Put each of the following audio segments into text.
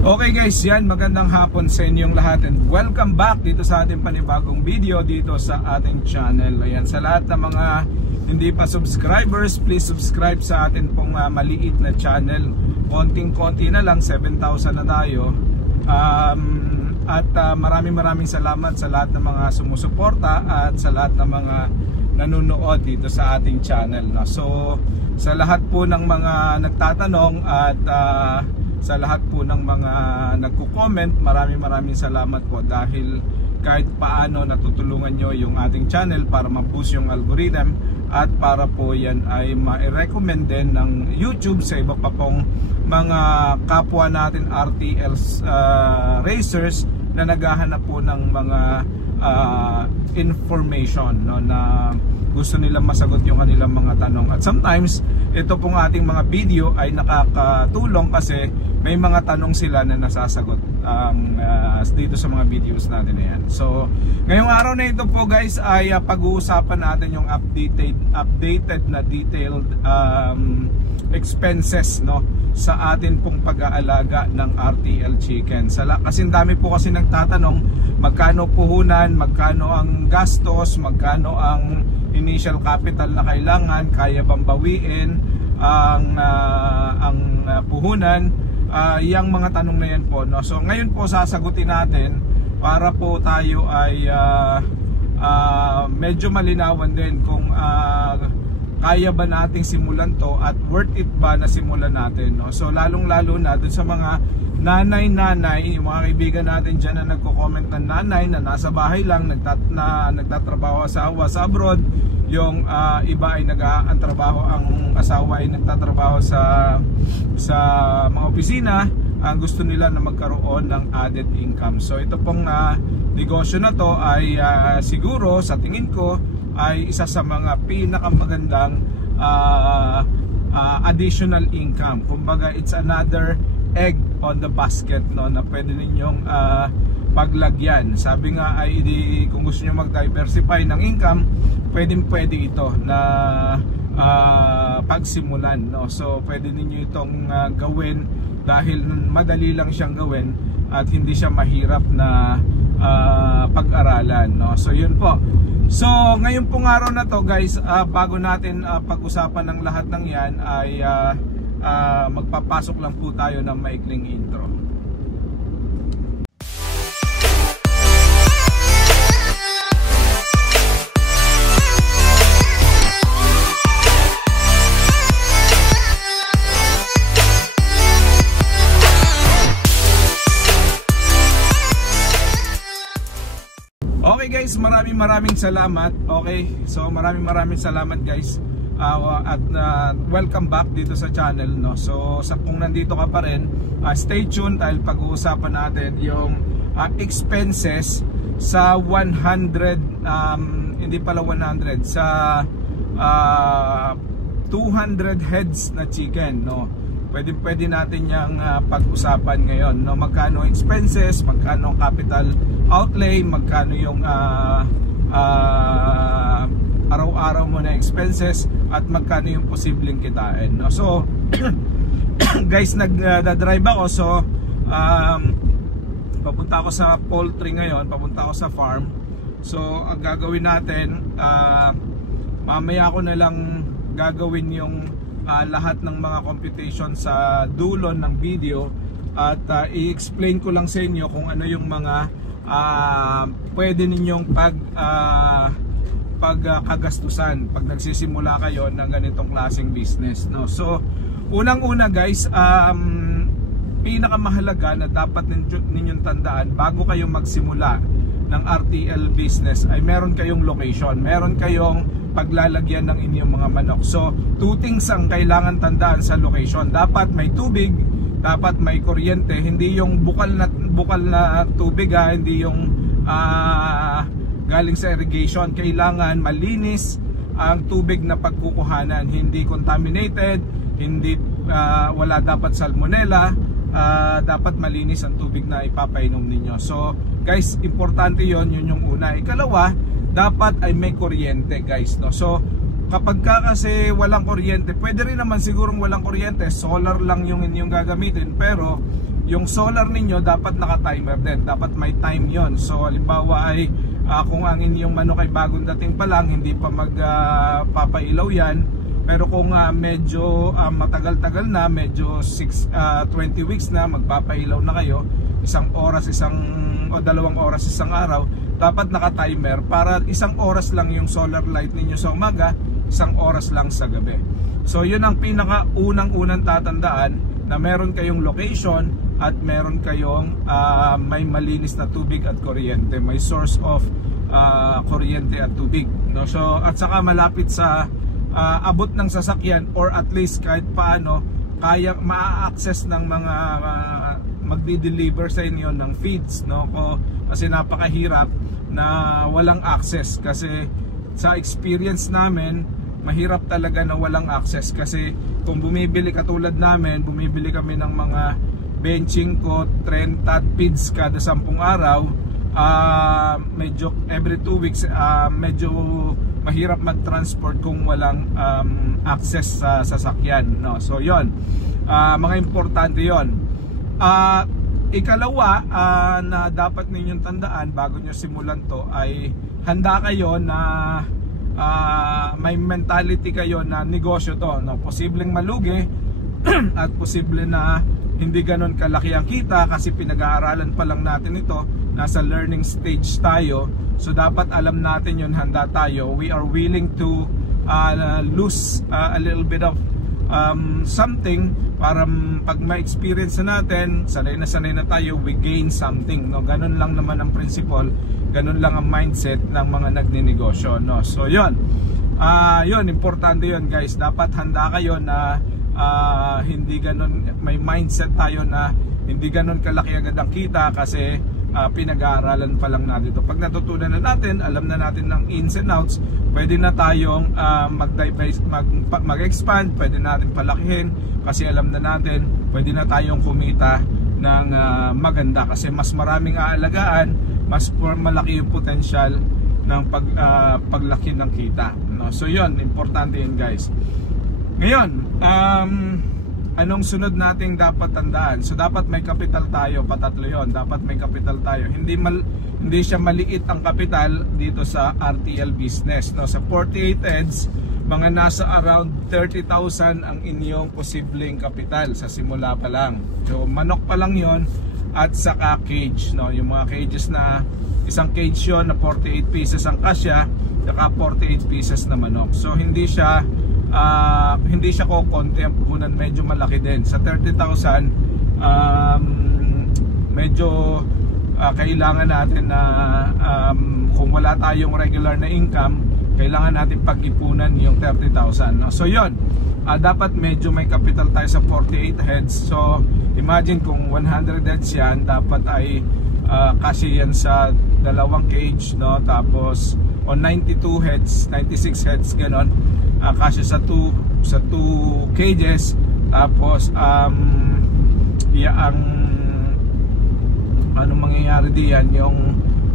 Okay guys, yan, magandang hapon sa inyong lahat and welcome back dito sa ating panibagong video dito sa ating channel. Ayan, sa lahat ng mga hindi pa subscribers, please subscribe sa atin pong maliit na channel. Konting-konti na lang, 7,000 na tayo. Maraming salamat sa lahat ng mga sumusuporta at sa lahat ng mga nanonood dito sa ating channel. So, sa lahat po ng mga nagtatanong at sa lahat po ng mga nagko-comment, maraming salamat po dahil kahit paano natutulungan nyo yung ating channel para ma-boost yung algorithm at para po yan ay ma-recommend din ng YouTube sa iba pa pong mga kapwa natin RTLs racers na naghahanap po ng mga information, no, na gusto nilang masagot yung kanilang mga tanong. At sometimes ito pong ating mga video ay nakakatulong kasi may mga tanong sila na nasasagot dito sa mga videos natin na yan. So ngayong araw na ito po guys ay pag-uusapan natin yung updated na detailed expenses, no, sa atin pong pag-aalaga ng RTL chicken. Kasi dami po kasi nagtatanong magkano puhunan, magkano ang gastos, magkano ang initial capital na kailangan, kaya bang bawiin ang puhunan, yung mga tanong na yan po, no? So ngayon po sasagutin natin para po tayo ay medyo malinawan din kung kaya ba nating simulan to at worth it ba na simulan natin, no? So lalong lalo na dun sa mga nanay, yung mga kaibigan natin dyan na nagko-comment ng nanay na nasa bahay lang, nagtatrabaho asawa sa abroad, yung iba ay ang trabaho, ang asawa ay nagtatrabaho sa mga opisina, ang gusto nila na magkaroon ng added income. So ito pong negosyo na to ay siguro sa tingin ko ay isa sa mga pinakamagandang additional income. Kumbaga it's another egg on the basket, no, na pwede ninyong paglagyan. Sabi nga ay kung gusto niyo mag-diversify ng income, pwede ito na pagsimulan, no. So pwede niyo itong gawin dahil madali lang siyang gawin at hindi siya mahirap na pag-aralan, no. So yun po. So ngayon pong araw na to guys, bago natin pag-usapan ng lahat ng yan ay magpapasok lang po tayo ng maikling intro. Okay guys, maraming salamat. Okay, so maraming salamat guys. At welcome back dito sa channel, no. So kung nandito ka pa rin, stay tuned dahil pag-uusapan natin yung expenses sa 100 hindi pala 100, sa 200 heads na chicken, no. Pwede natin yang pag-usapan ngayon, no. Magkano expenses, magkano capital outlay, magkano yung araw-araw mo na expenses at magkano yung posibleng kitain, no? So guys, nagdadrive ako, so papunta ako sa poultry ngayon, papunta ako sa farm. So ang gagawin natin, mamaya ako na lang gagawin yung lahat ng mga computation sa dulo ng video at i-explain ko lang sa inyo kung ano yung mga pwede ninyong pagkagastusan pag nagsisimula kayo ng ganitong klaseng business, no. So unang-una guys, pinakamahalaga na dapat ninyong tandaan bago kayo magsimula ng RTL business ay meron kayong location, meron kayong paglalagyan ng inyong mga manok. So two things ang kailangan tandaan sa location: dapat may tubig, dapat may kuryente, hindi yung bukal na tubig, hindi yung galing sa irrigation. Kailangan malinis ang tubig na pagkukuhanan, hindi contaminated, hindi wala dapat salmonella, dapat malinis ang tubig na ipapainom ninyo. So guys, importante yun yung una. Ikalawa, dapat ay may kuryente guys, no. So kapag kasi walang kuryente, pwede rin naman sigurong walang kuryente, solar lang yung inyong gagamitin, pero yung solar ninyo dapat naka-timer din, dapat may time yon. So halimbawa ay kung ang inyong manok ay bagong dating pa lang, hindi pa magpapailaw yan. Pero kung medyo matagal-tagal na, medyo 20 weeks na, magpapailaw na kayo, 1 oras o 2 oras isang araw, dapat naka-timer para 1 oras lang yung solar light ninyo sa umaga, 1 oras lang sa gabi. So yun ang pinaka-unang tatandaan, na meron kayong location at meron kayong may malinis na tubig at kuryente, may source of kuryente at tubig, no? So at saka malapit sa abot ng sasakyan, or at least kahit paano kaya ma-access ng mga magdi-deliver sa inyo ng feeds, no? Kasi napakahirap na walang access, kasi sa experience namin mahirap talaga na walang access. Kasi kung bumibili katulad namin, bumibili kami ng mga 25, 30 feeds kada 10 araw, medyo every 2 weeks, medyo mahirap mag-transport kung walang access sa sasakyan, no? So yon, mga importante yon. Ikalawa na dapat ninyong tandaan bago nyo simulan to ay handa kayo na may mentality kayo na negosyo to, no? Posibleng malugi at posible na hindi ganon kalaki ang kita, kasi pinag-aaralan pa lang natin ito, nasa learning stage tayo. So dapat alam natin yun, handa tayo. We are willing to lose a little bit of something para pag ma-experience na natin, sanay na tayo, we gain something, no? Ganun lang naman ang principle, ganun lang ang mindset ng mga nagninegosyo, no? So yun, yun, importante yun guys. Dapat handa kayo na hindi ganun, may mindset tayo na hindi ganun kalaki agad ang kita, kasi pinag-aaralan pa lang natin ito. Pag natutunan na natin, alam na natin ng ins and outs, pwede na tayong mag-expand, pwede natin palakihin, kasi alam na natin, pwede na tayong kumita ng maganda, kasi mas maraming aalagaan, mas malaki yung potential ng paglaki ng kita, no? So yun, importante yun guys. Ngayon, anong sunod nating dapat tandaan? So dapat may capital tayo, patatlo yon. Dapat may capital tayo. Hindi siya maliit ang capital dito sa RTL business, no? Sa 48 heads, mga nasa around 30,000 ang inyong posibleng capital sa simula pa lang. So manok pa lang yon, at saka cage, no? Yung mga cages na isang cage yon na 48 pieces ang kasya, saka 48 pieces na manok. So hindi siya kokonti ang puhunan, medyo malaki din. Sa 30,000 medyo kailangan natin na kung wala tayong regular na income, kailangan natin pag-ipunan yung 30,000, no? So yon, dapat medyo may capital tayo sa 48 heads. So imagine kung 100 heads yan, dapat ay kasi yan sa 2 cage, no? Tapos o 92 heads, 96 heads, ganon, kasi sa 2 cages. Tapos ang ano mangyayari diyan, yung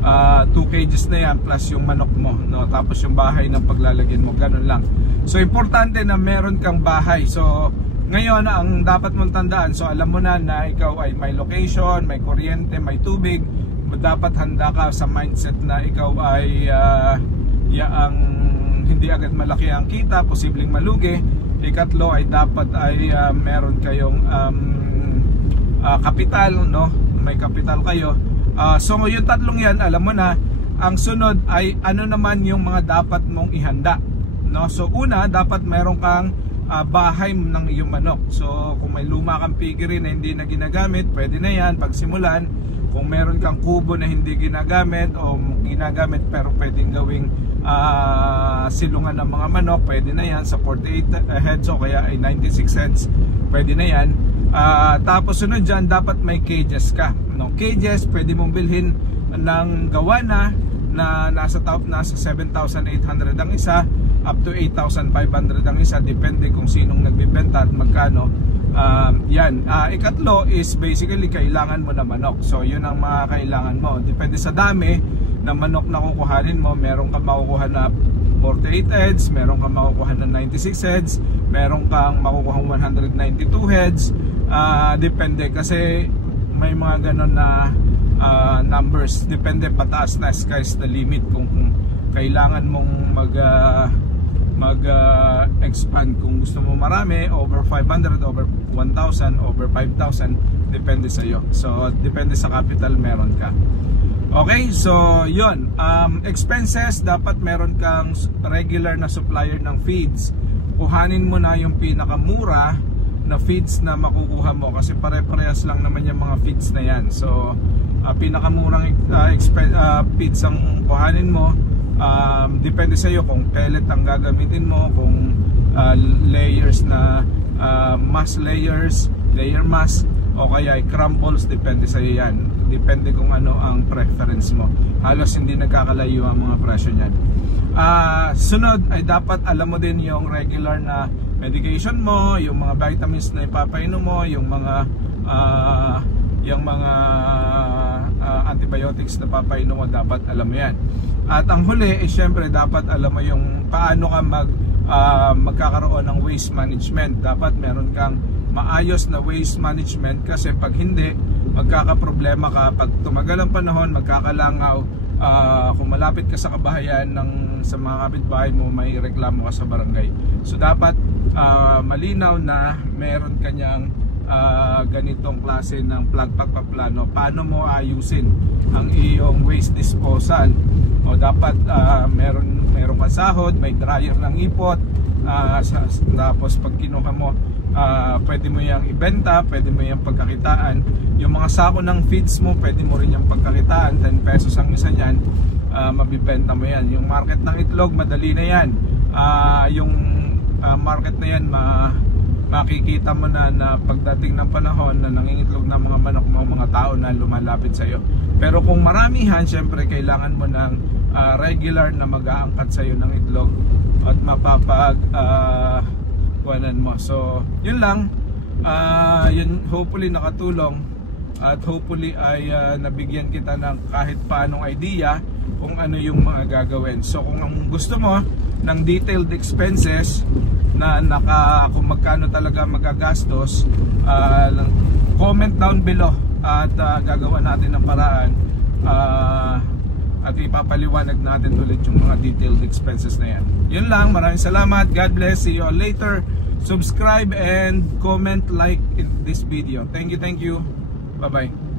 2 cages na yan plus yung manok mo, no? Tapos yung bahay ng paglalagyan mo, ganun lang. So importante na meron kang bahay. So ngayon ang dapat mong tandaan, so alam mo na ikaw ay may location, may kuryente, may tubig. Dapat handa ka sa mindset na ikaw ay ang hindi agad malaki ang kita, posibleng malugi. Ikatlo ay dapat ay meron kayong kapital, no? May kapital kayo. So yung tatlong yan, alam mo na. Ang sunod ay ano naman yung mga dapat mong ihanda, no? So una, dapat meron kang bahay ng iyong manok. So kung may luma kang piggery na hindi na ginagamit, pwede na yan pagsimulan. Kung meron kang kubo na hindi ginagamit o ginagamit pero pwedeng gawing silungan ng mga manok, pwede na yan sa 48 heads o kaya ay 96 heads, pwede na yan. Tapos sunod dyan, dapat may cages ka, no? Cages pwede mong bilhin ng gawa na nasa 7,800 ang isa up to 8,500 ang isa, depende kung sinong nagbibenta at magkano. Yan. Ikatlo is basically kailangan mo na manok. So yun ang mga kailangan mo. Depende sa dami ng manok na kukuhanin mo. Meron kang makukuha na 48 heads, meron kang makukuha na 96 heads, meron kang makukuha 192 heads. Depende kasi may mga ganon na numbers. Depende, pataas na, sky's the limit kung kailangan mong mag-expand. Kung gusto mo marami, over 500, over 1,000, over 5,000, depende sa iyo. So depende sa capital meron ka. Okay, so yun, expenses, dapat meron kang regular na supplier ng feeds. Kuhanin mo na yung pinakamura na feeds na makukuha mo, kasi pare-parehas lang naman yung mga feeds na yan. So pinakamurang feeds ang kuhanin mo. Depende sa iyo kung pellet ang gagamitin mo, kung layers na mass layers, layer mass, o kaya crumbles, depende sa iyo yan. Depende kung ano ang preference mo. Halos hindi nagkakalayo ang mga presyo niyan. Sunod ay dapat alam mo din yung regular na medication mo, yung mga vitamins na ipapainom mo, yung mga antibiotics na papainom mo, dapat alam mo yan. At ang huli, syempre dapat alam mo yung paano ka magkakaroon ng waste management. Dapat meron kang maayos na waste management, kasi pag hindi, magkakaproblema ka. Pag tumagal ang panahon, magkakalangaw. Kung malapit ka sa kabahayan sa mga kapitbahay mo, may reklamo ka sa barangay. So dapat malinaw na meron kanyang ganitong klase ng pagpaplano. Paano mo ayusin ang iyong waste disposal? O dapat meron kang sahod, may dryer ng ipot, tapos pag kinuha mo, pwede mo yang ibenta, pwede mo yang pagkakitaan. Yung mga sako ng feeds mo, pwede mo rin yung pagkakitaan. 10 pesos ang isa niyan, mabibenta mo yan. Yung market ng itlog, madali na yan. Yung market na yan, makikita mo na pagdating ng panahon na nangingitlog ng mga manok mo, mga tao na lumalapit sa iyo. Pero kung maramihan, syempre kailangan mo ng regular na mag-aangkat sa iyo ng itlog at mapapagkuhanan mo. So yun lang, yun, hopefully nakatulong, at hopefully ay nabigyan kita ng kahit paanong idea kung ano yung mga gagawin. So kung ang gusto mo ng detailed expenses na kung magkano talaga magagastos, comment down below at gagawa natin ng paraan at ipapaliwanag natin ulit yung mga detailed expenses na yan. Yun lang, maraming salamat, God bless, see you all later. Subscribe and comment, like in this video. Thank you, bye bye.